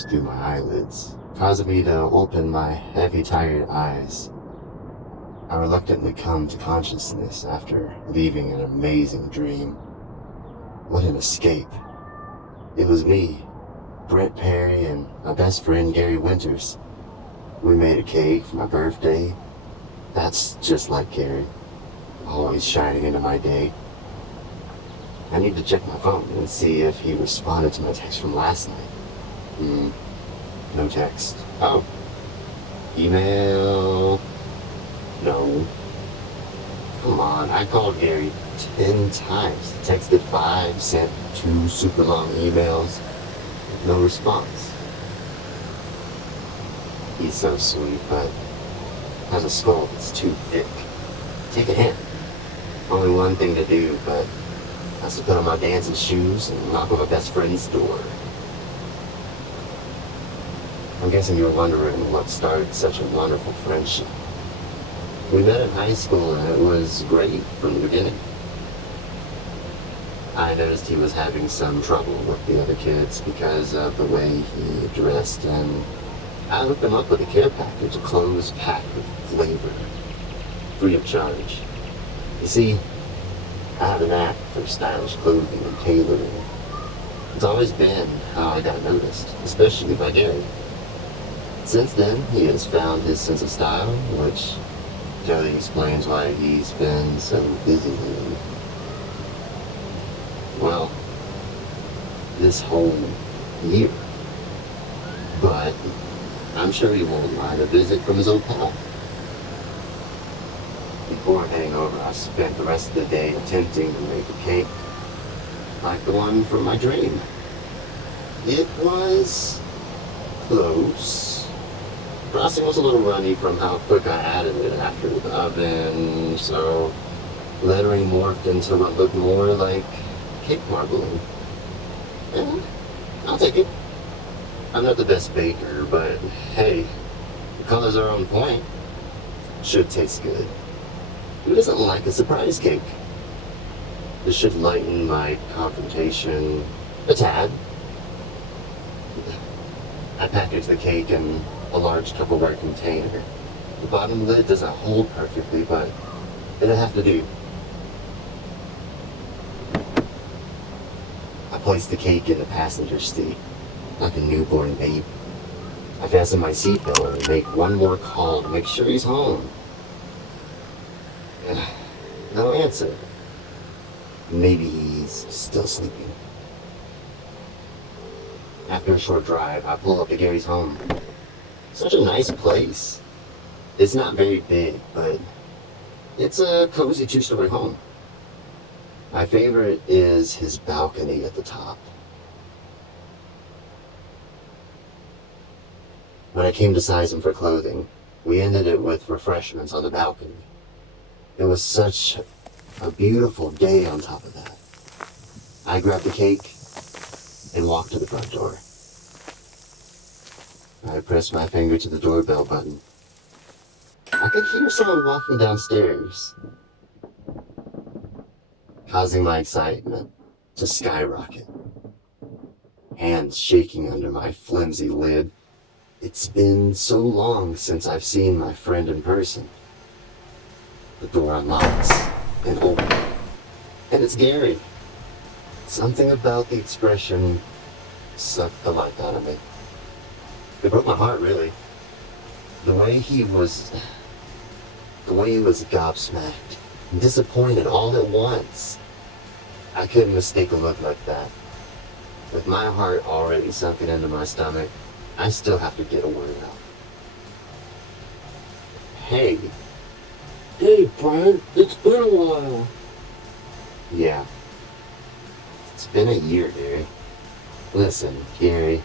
pierced through my eyelids, causing me to open my heavy, tired eyes. I reluctantly come to consciousness after leaving an amazing dream. What an escape. It was me, Brent Perry, and my best friend Gary Winters. We made a cake for my birthday. That's just like Gary, always shining into my day. I need to check my phone and see if he responded to my text from last night. No text. Oh. Email. No. Come on, I called Gary 10 times, texted 5, sent 2 super long emails. No response. He's so sweet, but has a skull that's too thick. Take a hint. Only one thing to do, but that's to put on my dancing shoes and knock on my best friend's door. I'm guessing you're wondering what started such a wonderful friendship. We met in high school and it was great from the beginning. I noticed he was having some trouble with the other kids because of the way he dressed, and I hooked him up with a care package, a clothes packed with flavor, free of charge. You see, I have a knack for stylish clothing and tailoring. It's always been how I got noticed, especially by Gary. Since then, he has found his sense of style, which totally explains why he's been so busy lately. Well, this whole year. But I'm sure he won't mind a visit from his old pal. Before heading over, I spent the rest of the day attempting to make a cake like the one from my dream. It was close. Frosting was a little runny from how quick I added it after the oven, so lettering morphed into what looked more like cake marbling. And I'll take it. I'm not the best baker, but hey, the colors are on point. Should taste good. Who doesn't like a surprise cake? This should lighten my confrontation a tad. I packaged the cake in a large Tupperware container. The bottom lid doesn't hold perfectly, but it'll have to do. I placed the cake in the passenger seat, like a newborn baby. I fasten my seatbelt and make one more call to make sure he's home. No answer. Maybe he's still sleeping. After a short drive, I pull up to Gary's home. Such a nice place. It's not very big, but it's a cozy 2-story home. My favorite is his balcony at the top. When I came to size him for clothing, we ended it with refreshments on the balcony. It was such a beautiful day on top of that. I grabbed the cake and walked to the front door. I pressed my finger to the doorbell button. I could hear someone walking downstairs, causing my excitement to skyrocket. Hands shaking under my flimsy lid. It's been so long since I've seen my friend in person. The door unlocks and opens, and it's Gary. Something about the expression sucked the life out of me. It broke my heart, really. The way he was gobsmacked and disappointed all at once. I couldn't mistake a look like that. With my heart already sunken into my stomach, I still have to get a word out. Hey, Brent, it's been a while. Yeah. It's been a year, Gary. Listen, Gary.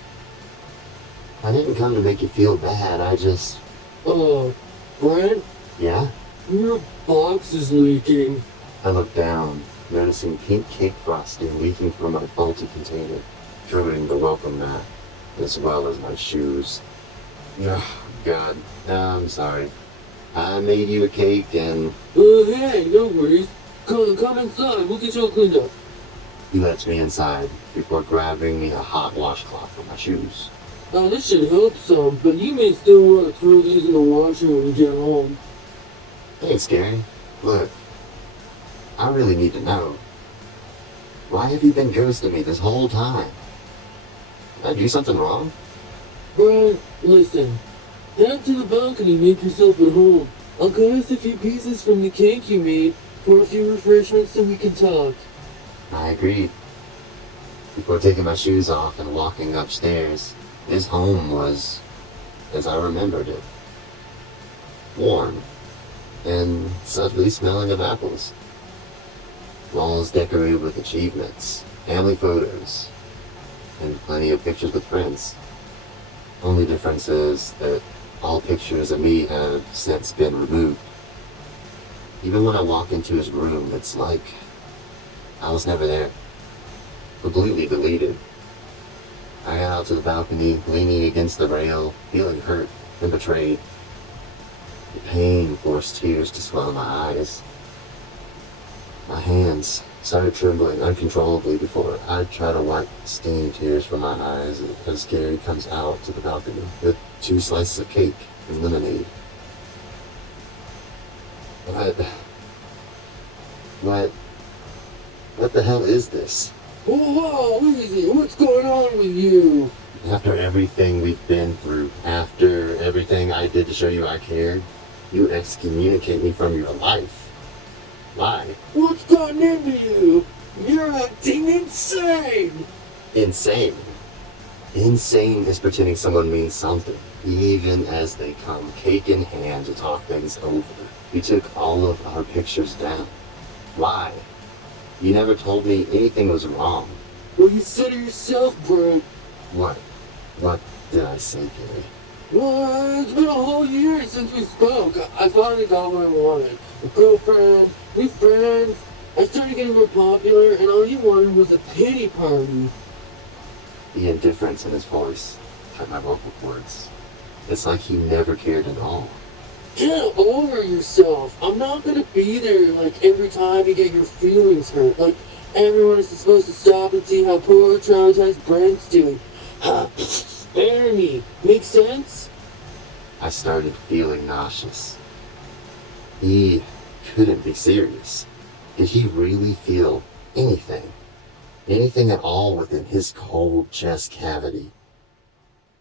I didn't come to make you feel bad, I just... Brent? Yeah? Your box is leaking. I looked down, noticing pink cake frosting leaking from my faulty container, ruining the welcome mat, as well as my shoes. Oh, God. I'm sorry. I made you a cake and... Hey, no worries. Come inside, we'll get you all cleaned up. He lets me inside before grabbing me a hot washcloth for my shoes. This should help some, but you may still want to throw these in the washer when you get home. Thanks, Gary. Look, I really need to know. Why have you been ghosting me this whole time? Did I do something wrong? Brent, listen. Head up to the balcony and make yourself at home. I'll cut us a few pieces from the cake you made for a few refreshments so we can talk. I agreed. Before taking my shoes off and walking upstairs, his home was as I remembered it. Warm and subtly smelling of apples. Walls decorated with achievements, family photos, and plenty of pictures with friends. Only difference is that all pictures of me have since been removed. Even when I walk into his room, it's like I was never there. Completely deleted. I got out to the balcony, leaning against the rail, feeling hurt and betrayed. The pain forced tears to swell in my eyes. My hands started trembling uncontrollably before I'd try to wipe stinging tears from my eyes as Gary comes out to the balcony with 2 slices of cake and lemonade. What the hell is this? Whoa, easy. What's going on with you? After everything we've been through, after everything I did to show you I cared, you excommunicate me from your life. Why? What's gotten into you? You're acting insane! Insane. Insane is pretending someone means something, even as they come cake in hand to talk things over. You took all of our pictures down. Why? You never told me anything was wrong. Well, you said it yourself, Brent. What? What did I say, Gary? Well, it's been a whole year since we spoke. I finally got what I wanted. A girlfriend, new friends. I started getting more popular, and all you wanted was a pity party. The indifference in his voice cut my vocal cords. It's like he never cared at all. Get over yourself. I'm not gonna be there like every time you get your feelings hurt. Like everyone is supposed to stop and see how poor traumatized Brent's doing. Spare me. Make sense? I started feeling nauseous. He couldn't be serious. Did he really feel anything? Anything at all within his cold chest cavity?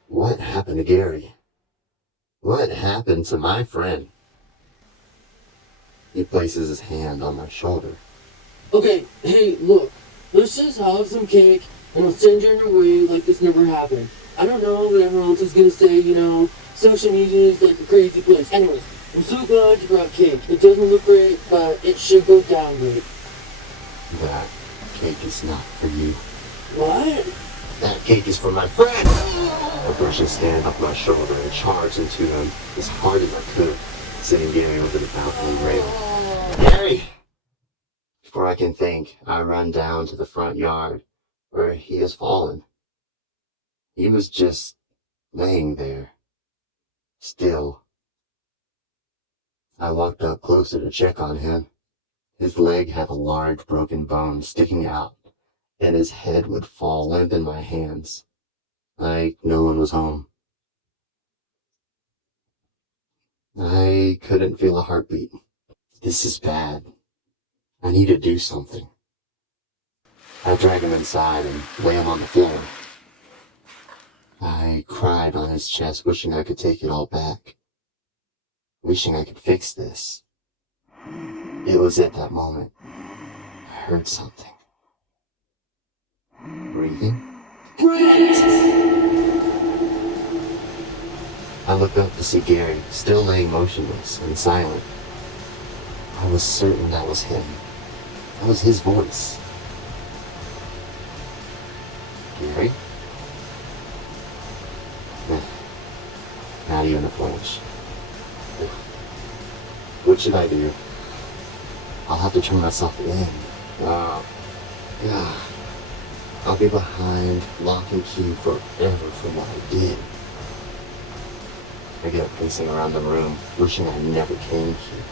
What happened to Gary? What happened to my friend? He places his hand on my shoulder. Okay, hey, look. Let's just have some cake, and I'll send you on your way like this never happened. I don't know what everyone else is gonna say, social media is like a crazy place. Anyways, I'm so glad you brought cake. It doesn't look great, but it should go down great. That cake is not for you. What? That cake is for my friend! I brushed his hand up my shoulder and charged into him as hard as I could, sending Gary over the balcony rail. Gary! Before I can think, I run down to the front yard, where he has fallen. He was just laying there, still. I walked up closer to check on him. His leg had a large broken bone sticking out, and his head would fall limp in my hands, like no one was home. I couldn't feel a heartbeat. This is bad. I need to do something. I drag him inside and lay him on the floor. I cried on his chest, wishing I could take it all back. Wishing I could fix this. It was at that moment I heard something. Breathing? Brent! I looked up to see Gary, still laying motionless and silent. I was certain that was him. That was his voice. Gary? Not even a flinch. What should I do? I'll have to turn myself in. I'll be behind lock and key forever for what I did. I get up pacing around the room, wishing I never came here.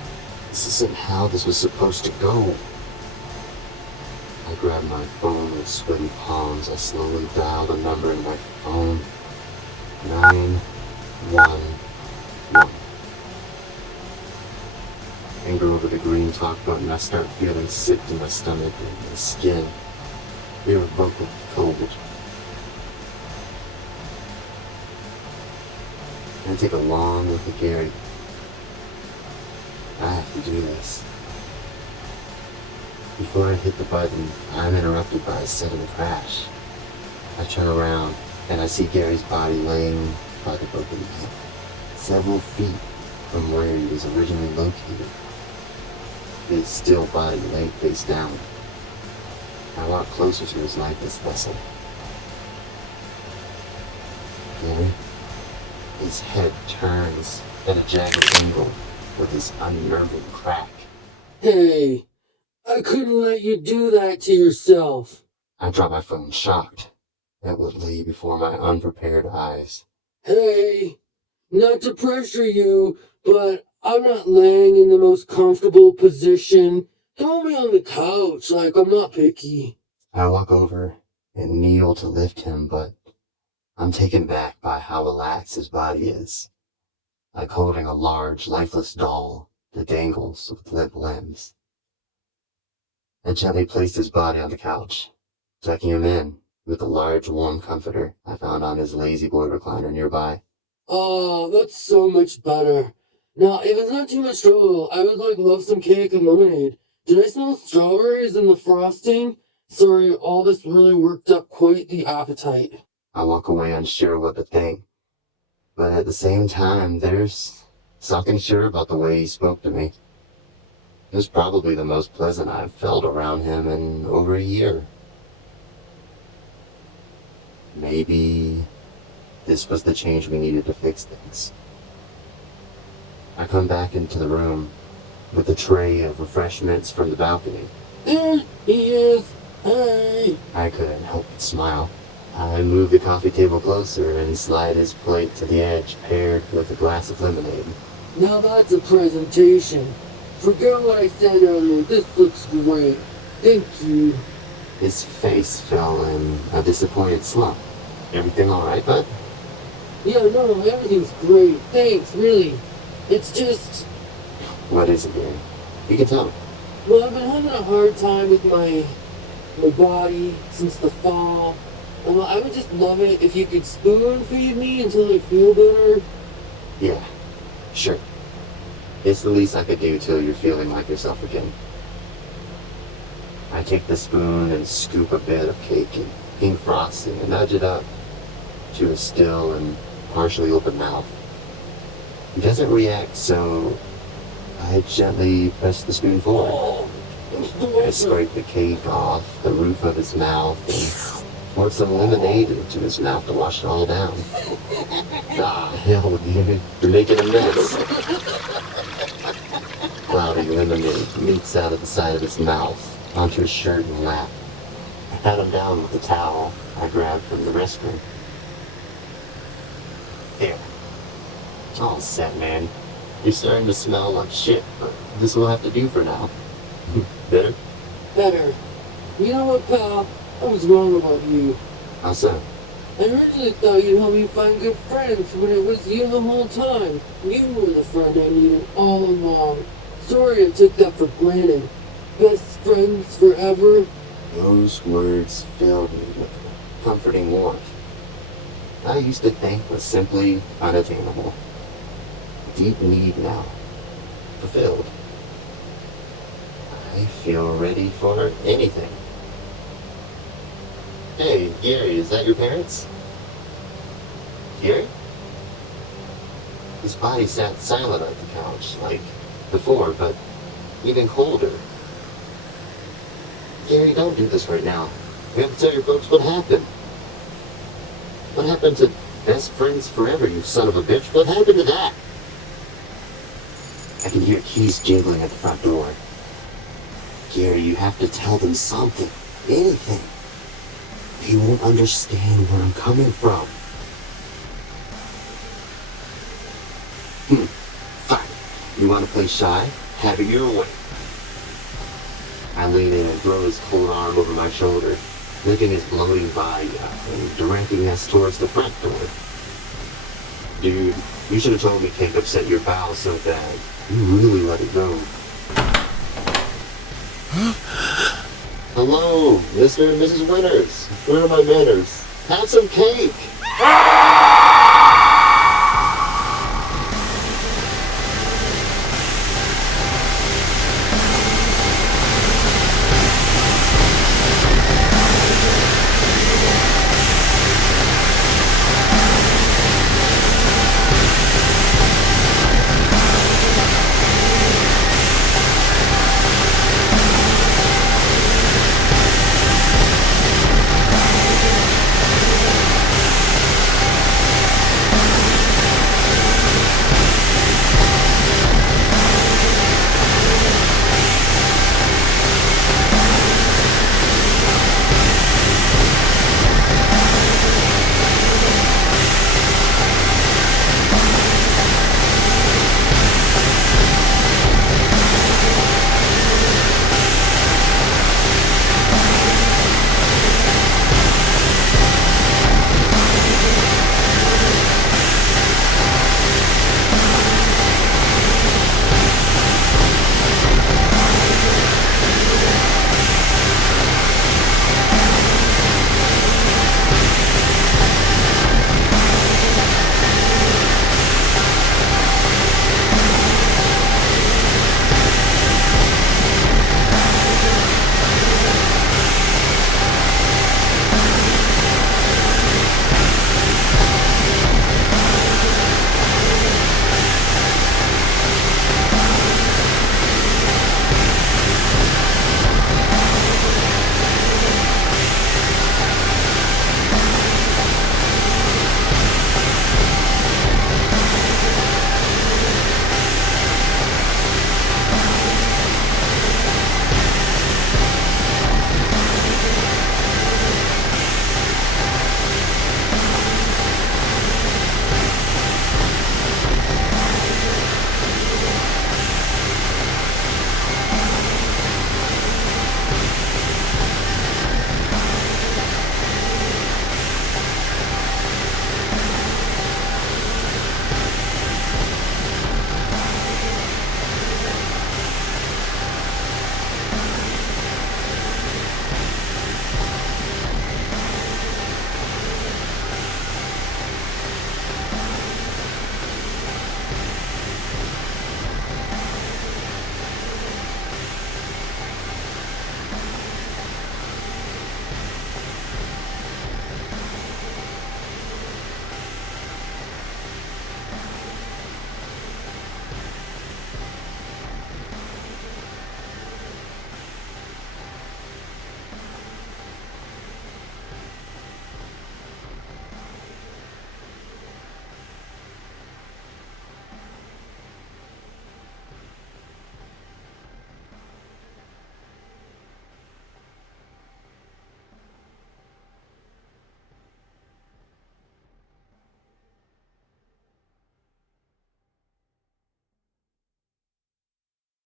This isn't how this was supposed to go. I grabbed my phone with sweaty palms. I slowly dialed a number in my phone. 911. Anger over the green talk button, I start feeling sick to my stomach and my skin. Irrevocably cold. I take a long look at Gary. I have to do this. Before I hit the button, I'm interrupted by a sudden crash. I turn around and I see Gary's body laying by the broken gate, several feet from where he was originally located. His still body laid face down. I walk closer to his lifeless vessel. Gary, his head turns at a jagged angle with this unnerving crack. Hey, I couldn't let you do that to yourself. I drop my phone, shocked at what lay before my unprepared eyes. Hey, not to pressure you, but I'm not laying in the most comfortable position. Throw me on the couch, like I'm not picky. I walk over and kneel to lift him, but I'm taken back by how relaxed his body is, like holding a large, lifeless doll that dangles with limp limbs. I gently placed his body on the couch, tucking him in with the large, warm comforter I found on his lazy boy recliner nearby. Oh, that's so much better. Now, if it's not too much trouble, I would love some cake and lemonade. Did I smell strawberries in the frosting? Sorry, all this really worked up quite the appetite. I walk away unsure what to think, but at the same time, there's something sure about the way he spoke to me. It was probably the most pleasant I've felt around him in over a year. Maybe this was the change we needed to fix things. I come back into the room with a tray of refreshments from the balcony. There he is. Hey. I couldn't help but smile. I move the coffee table closer and slide his plate to the edge, paired with a glass of lemonade. Now that's a presentation. Forget what I said earlier. This looks great. Thank you. His face fell in a disappointed slump. Everything all right, bud? Yeah, no, everything's great. Thanks, really. It's just... What is it, Gary? You can tell me. Well, I've been having a hard time with my body since the fall. And I would just love it if you could spoon feed me until I feel better. Yeah, sure. It's the least I could do till you're feeling like yourself again. I take the spoon and scoop a bit of cake and pink frosting and nudge it up to a still and partially open mouth. He doesn't react, so I gently press the spoon forward. I scrape the cake off the roof of his mouth and pour some lemonade into his mouth to wash it all down. Ah, hell, dude, you're making a mess. Cloudy lemonade leaks out of the side of his mouth onto his shirt and lap. I pat him down with the towel I grabbed from the restroom. There. All set, man. You're starting to smell like shit, but this will have to do for now. Better? Better. You know what, pal? I was wrong about you. How so? I originally thought you'd help me find good friends, but it was you the whole time. You were the friend I needed all along. Sorry I took that for granted. Best friends forever. Those words filled me with comforting warmth. I used to think was simply unattainable. Deep need now. Fulfilled. I feel ready for anything. Hey, Gary, is that your parents? Gary? His body sat silent on the couch, like before, but even colder. Gary, don't do this right now. We have to tell your folks what happened. What happened to best friends forever, you son of a bitch? What happened to that? I can hear keys jingling at the front door. Gary, you have to tell them something. Anything. They won't understand where I'm coming from. Fine. You want to play shy? Have it your way. I lean in and throw his cold arm over my shoulder, lifting his bloating body up and directing us towards the front door. Dude, you should have told me cake upset your bowels so bad. You really let it go. Hello, Mr. and Mrs. Winters. Where are my manners? Have some cake!